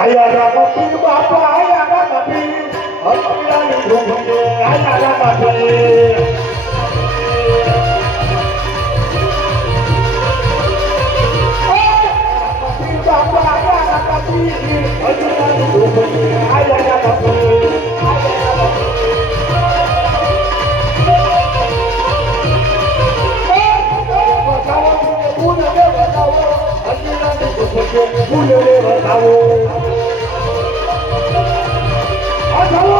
આયા રામ પીર બાપા આયા રામ પીર હરિયાની ધૂમજે આયા રામ પીર બાપા આયા રામ પીર હરિયાની ધૂમજે આયા રામ પીર Bulele batawo batawo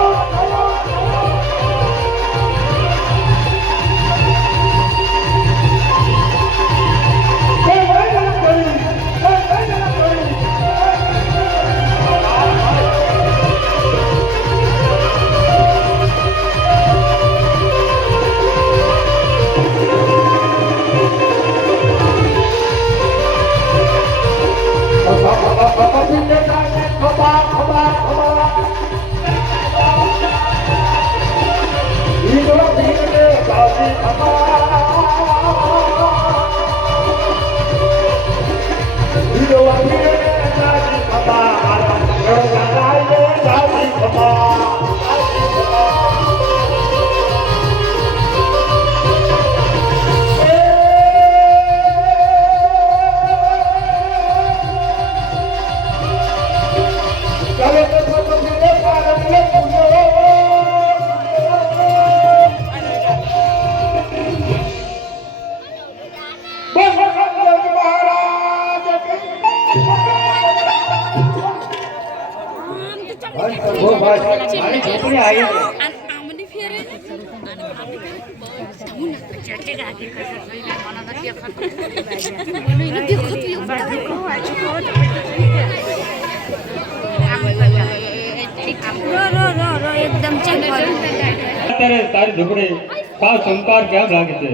તારી ઝૂંપડી સાવ સંકાર કેમ લાગે છે?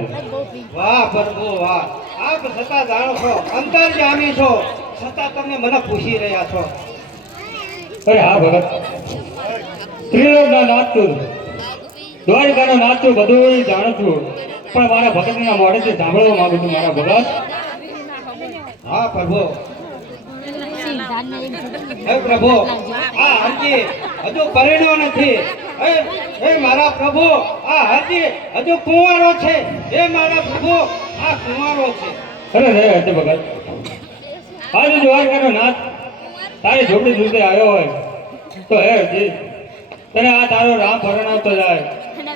વાહ પ્રભુ વાહ, આપ છતાં જાણો છો અંતર્યામી છો, છતાં તમે મને પૂછી રહ્યા છો. અરે હા ભગત, ત્રિલોકના નાથ તું, દ્વારકાનો નાથ તું, બધું જાણું છું, પણ મારા ભગતના મોઢેથી સાંભળવા માંગુ છું મારા ભગત. હા પ્રભુ. હે પ્રભુ, આ હરજી હજુ પરિણ્યો નથી. હે મારા પ્રભુ, આ હરજી હજુ કુંવારો છે. હે મારા પ્રભુ, આ કુંવારો છે. અરે રે હજુ ભગત, આજે દ્વારકાનો નાથ તારી ઝૂંપડી સુધી આવ્યો હોય તો હે હરજી તને આ તારો રામ પરણાવતો જાય.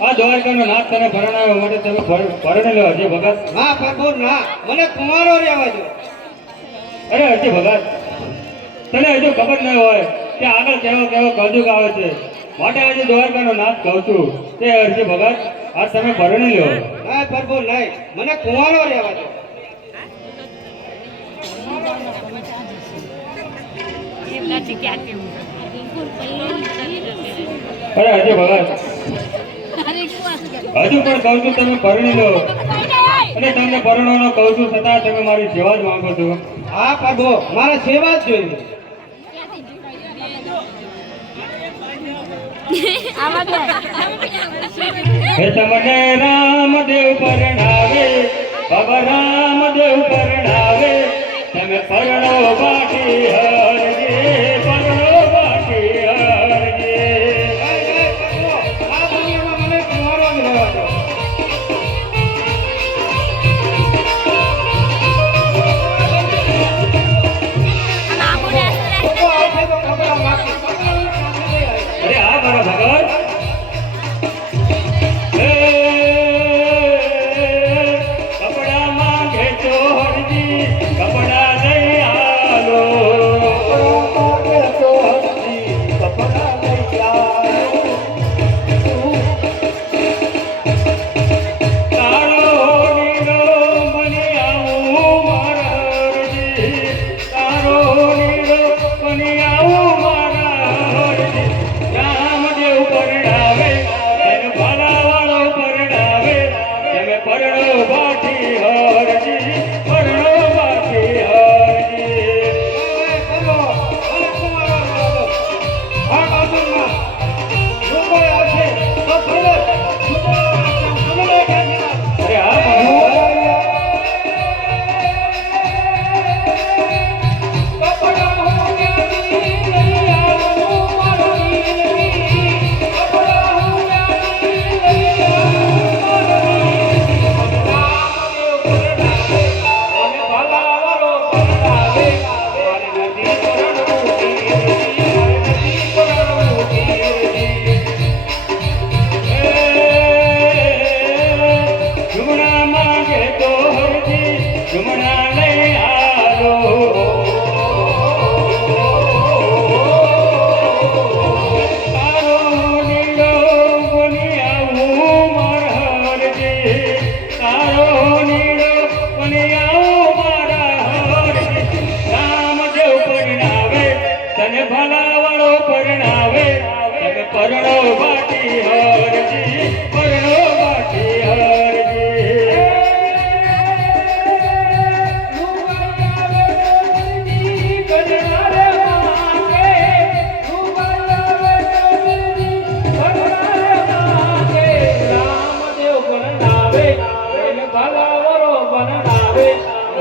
આ દ્વારકાનો નાથ તને પરણાવવા માટે તમે પરણી લો હજી ભગત. ના પ્રભુ ના, મને કુંવારો રહેવા દો. અરે હજી ભગત, તને હજુ ખબર ન હોય કે આગળ કેવો કેવો કળયુગ આવે છે, માટે આજે દ્વારકાનો નાથ કહું છું તે હરજી ભગત આ તમે પરણી લો. ના પ્રભુ નહીં, મને કુંવારો રહેવા દો. અરે હજી ભગત, હજુ પણ કહું છું તમે પરણી લો, અને તમને પરણવાનો કહું છું છતાં તમે મારી સેવા જ માંગો છો. હા પ્રભુ, મારે સેવા જ જોઈએ. હે તમને રામદેવ પરણાવે, બાબા રામદેવ પરણાવે, તમે પરણો બાકી હરજે, પરણો બાકી હરજે. આ દુનિયામાં મને કુંવારો જ રહેવા દો. અરે હા મારા ભગત, કપડા માંગે તો હરજી કપડા લઈ આલો, કપડા લઈ આલો. તારો નીલો મને આવું મારા હરજી, તારો નીલો મને આવું મારા હરજી. રામદેવ પરણાવે, તને ભલાવાળો પરણાવે, તમે પરણો બાકી હરજી, પરણો બાકી હરજી. પ્રભુ, મને કુંવારો રહેવા દો. આ બાજુમાં લોકો આવશે તો ભલે તમે અરે હા ભગવાન, કપડા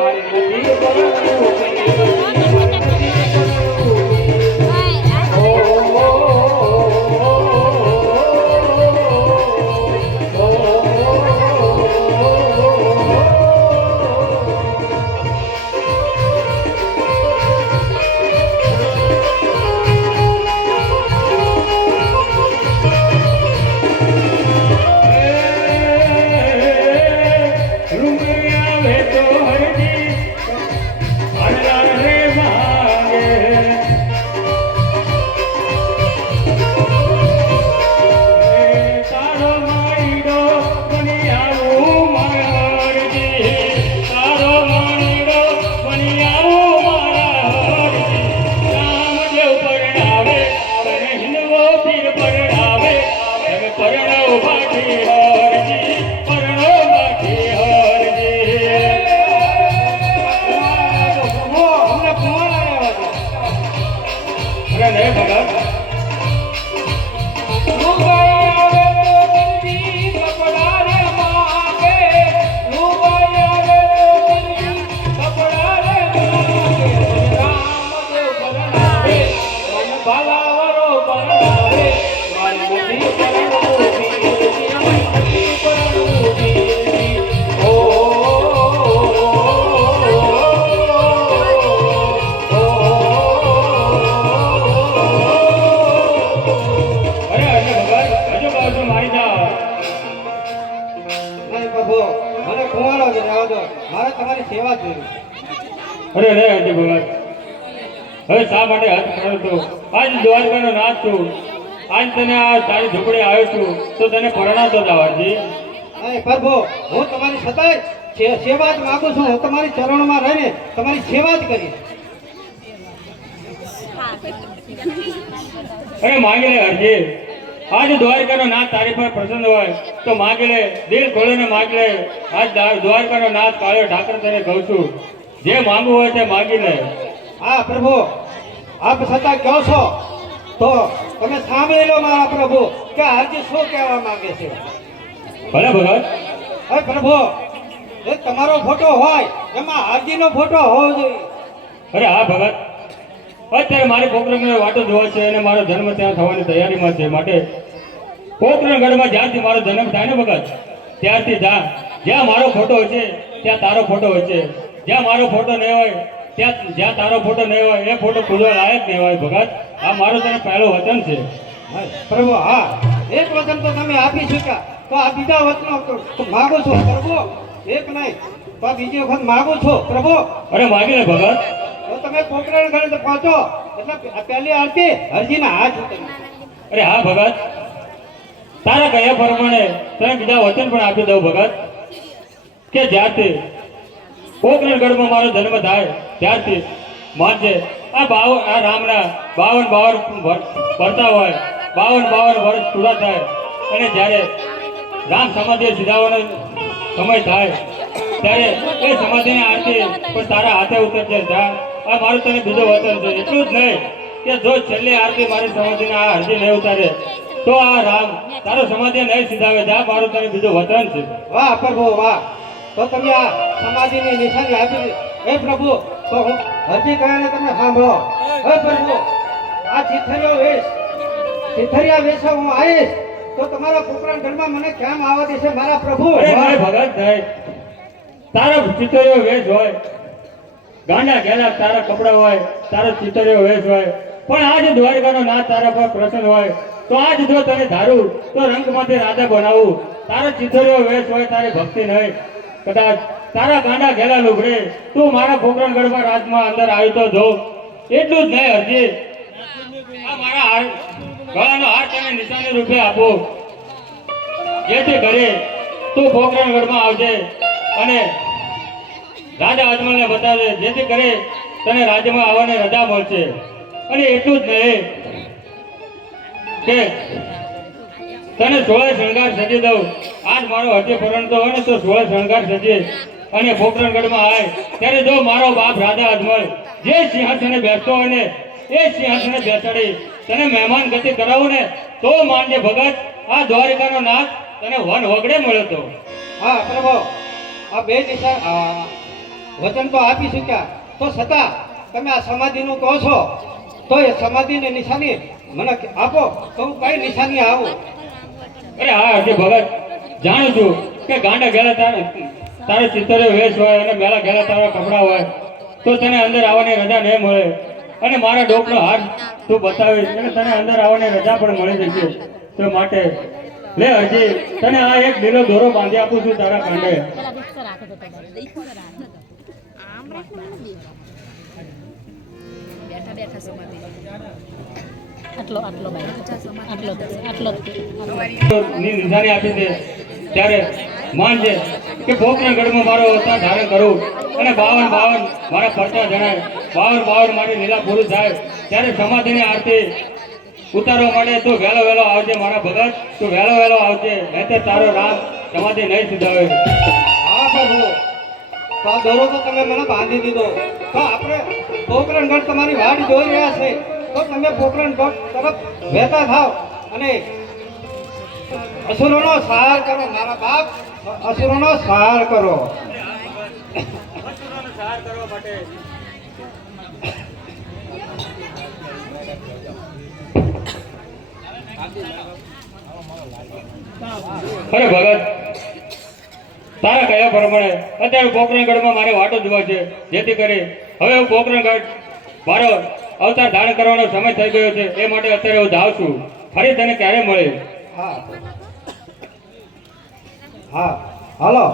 મારે નથી પરણવું, મારે નથી પરણવું. ઓ, મારે તમારી સેવા જોઈએ. અરે રે હરજી ભગત, હવે શા માટે હાથ પડ્યો તો? આજ દ્વારકાનો નાથ છું, આજ તને આ તારી ઝૂંપડી આવ્યો છું તો તને પરણાતો જ આવવાથી. અરે પ્રભુ, હું તમારી સદાય સેવા જ માંગુ છું. હું તમારી ચરણમાં રહીને તમારી સેવા જ કરીશ. અરે માગી લે હરજી, આજ દ્વારકાનો નાથ તારી પર પ્રસન્ન હોય તો માગી લે, દિલ ખોલીને માગી લે. આજ દ્વારકાનો નાથ કાળિયો ઠાકર તને કહું છું, જે માંગવું હોય તે માગી લે. હા પ્રભુ, આપ છતાં કહો છો તો તમે સાંભળી લો મારા પ્રભુ કે હરજી શું કહેવા માંગે છે. ભલે ભગત. હવે પ્રભુ, એ તમારો ફોટો હોય એમાં હરજીનો ફોટો હોવો જોઈએ. અરે હા ભગત, અત્યારે મારી પોખરણનો વાટો જોવો છે અને મારો જન્મ ત્યાં થવાની તૈયારીમાં છે. માટે પોખરણગઢમાં જ્યાંથી મારો જન્મ થાય ને ભગત, ત્યારથી જા. જ્યાં મારો ફોટો હોય છે ત્યાં તારો ફોટો હોય છે. જ્યાં મારો ફોટો નહીં હોય જ્યાં તારો ફોટો નહીં હોય એ ફોટો પૂજવા લાયક નહીં હોય ભગત. આ મારું તને પહેલું વચન છે. પ્રભુ હા, એક વચન તો તમે આપી શક્યા, તો આ બીજા વચનો માગો છો પ્રભુ. એક નહીં તો આ બીજી વખત માગો છો પ્રભુ. અરે માગી લે ભગત. તો તમે પોખરણગઢ પહોંચો એટલે પહેલી આરતી હરજીના હાથ ઉતરે. અરે હા ભગત, તારા કયા પ્રમાણે તને બીજા વચન પણ આપી દઉં ભગત, કે જ્યારથી પોખરણગઢમાં મારો જન્મ થાય ત્યારથી માનજે આ રામના 52 ભરતા હોય, 52 વર્ષ પૂરા થાય અને જ્યારે રામ સમાધિ સીધાવાનો સમય થાય ત્યારે એ સમાધિની આરતી પણ તારા હાથે ઉતરશે. જા, આ મારું તને બીજો વચન છે. એટલું જ નહીં કે જો છેલ્લી આરતી મારી સમાધિને આ હરજી નહીં ઉતારે તો આ રામ તારો સમાધિ નહીં સીધાવે. જા, મારું તને બીજું વચન છે. વાહ પ્રભુ વાહ, તો તમે આ સમાધિની નિશાની આપી. હે પ્રભુ, તો હું હરજી કયાને તમે સાંભળો. હે પ્રભુ, આ ચિથરિયા વેશા હું આવીશ તો તમારા પોખરણગઢમાં મને કેમ આવવા દેશે મારા પ્રભુ? અરે મારે ભગત થાય, તારો ચિતરિયો વેશ હોય, ગાંડા ઘેલા તારા કપડા હોય, તારો ચિતરિયો વેશ હોય, પણ આજ દ્વારકાનો નાથ તારા પર પ્રસન્ન હોય તો આજ જો તને ધારું તો રંગમાંથી રાજા બનાવું. તારો ચિતરિયો વેશ હોય, તારી ભક્તિ નહીં. કદાચ તારા ગાંડા ઘેલા લુગડે તું મારા પોખરણગઢમાં રાજમાં અંદર આવી તો જો. એટલું જ નહીં હરજી, આ મારા ગળાનો હાર તને નિશાની રૂપે આપો, જેથી ઘરે તું પોખરણગઢમાં આવજે અને રાજા અજમલને બતાવજે, જેથી કરે તને રાજ્યમાં આવવાની રજા મળશે. અને એટલું જ નહીં કે તને 16 શણગાર સજી દઉં. આજ મારો હજી પરણતો હોય ને તો 16 શણગાર સજી અને પોખરણગઢમાં આવે ત્યારે જો મારો બાપ રાજા અજમલ જે સિંહાસને બેસતો હોય ને એ સિંહાસને બેસાડી તને મહેમાન ગતિ કરાવું ને તો માનજે ભગત, આ દ્વારિકાનો નાથ તને વન વગડે મળ્યો તો. હા પ્રભુ, આ બે નિશાન વચન તો આપી શક્યા, તો છતાં તમે આ સમાધિનું કહો છો, તો એ સમાધિની નિશાની મને આપો, તો હું કઈ નિશાની આવું? અરે હા હરજી ભગત, જાણું છું કે ગાંડા ઘેલા તારે ચિત્તરે વેશ હોય અને મેલા ઘેલા તારા કપડા હોય તો તને અંદર આવવાની રજા નહીં મળે, અને મારા ડોકનો હાથ તું બતાવીશ એટલે તને અંદર આવવાની રજા પણ મળી જશે. તો માટે લે હરજી, તને આ એક લીલો દોરો બાંધી આપું છું તારા કાંડે. આટલો આટલો ભાઈ આટલો આટલો ની નિશાની આપી દે ત્યારે માનજે કે પોકરણગઢમાં મારો અવતાર ધારણ કરું અને 52 મારા પરચા જણાય, 52 મારી લીલા પૂરું થાય ત્યારે સમાધિની આરતી ઉતારવા માટે તું વહેલો વહેલો આવજે મારા ભગત, તું વહેલો વહેલો આવજે, નહીંતર તારો રામ સમાધિ નહીં સુધાવે. હા પ્રભુ, તો આ દોરો તો તમે મને બાંધી દીધો, તો આપણે પોકરણગઢ તમારી વાટ જોઈ રહ્યા છે, તો તમે પોકરણગઢ તરફ વહેતા થાવ અને અસુરોનો સંહાર કરો મારા બાપ, અસુરોનો સંહાર કરો. અરે ભગત, તારા કયા પ્રમાણે અત્યારે પોકરણગઢમાં મારે વાટો જોવા છે, જેથી કરી હવે હું પોકરણગઢ મારો અવતાર ધારણ કરવાનો સમય થઈ ગયો છે, એ માટે અત્યારે હું જાઉં છું. ફરી તને ક્યારે મળે? હા હા, હાલો.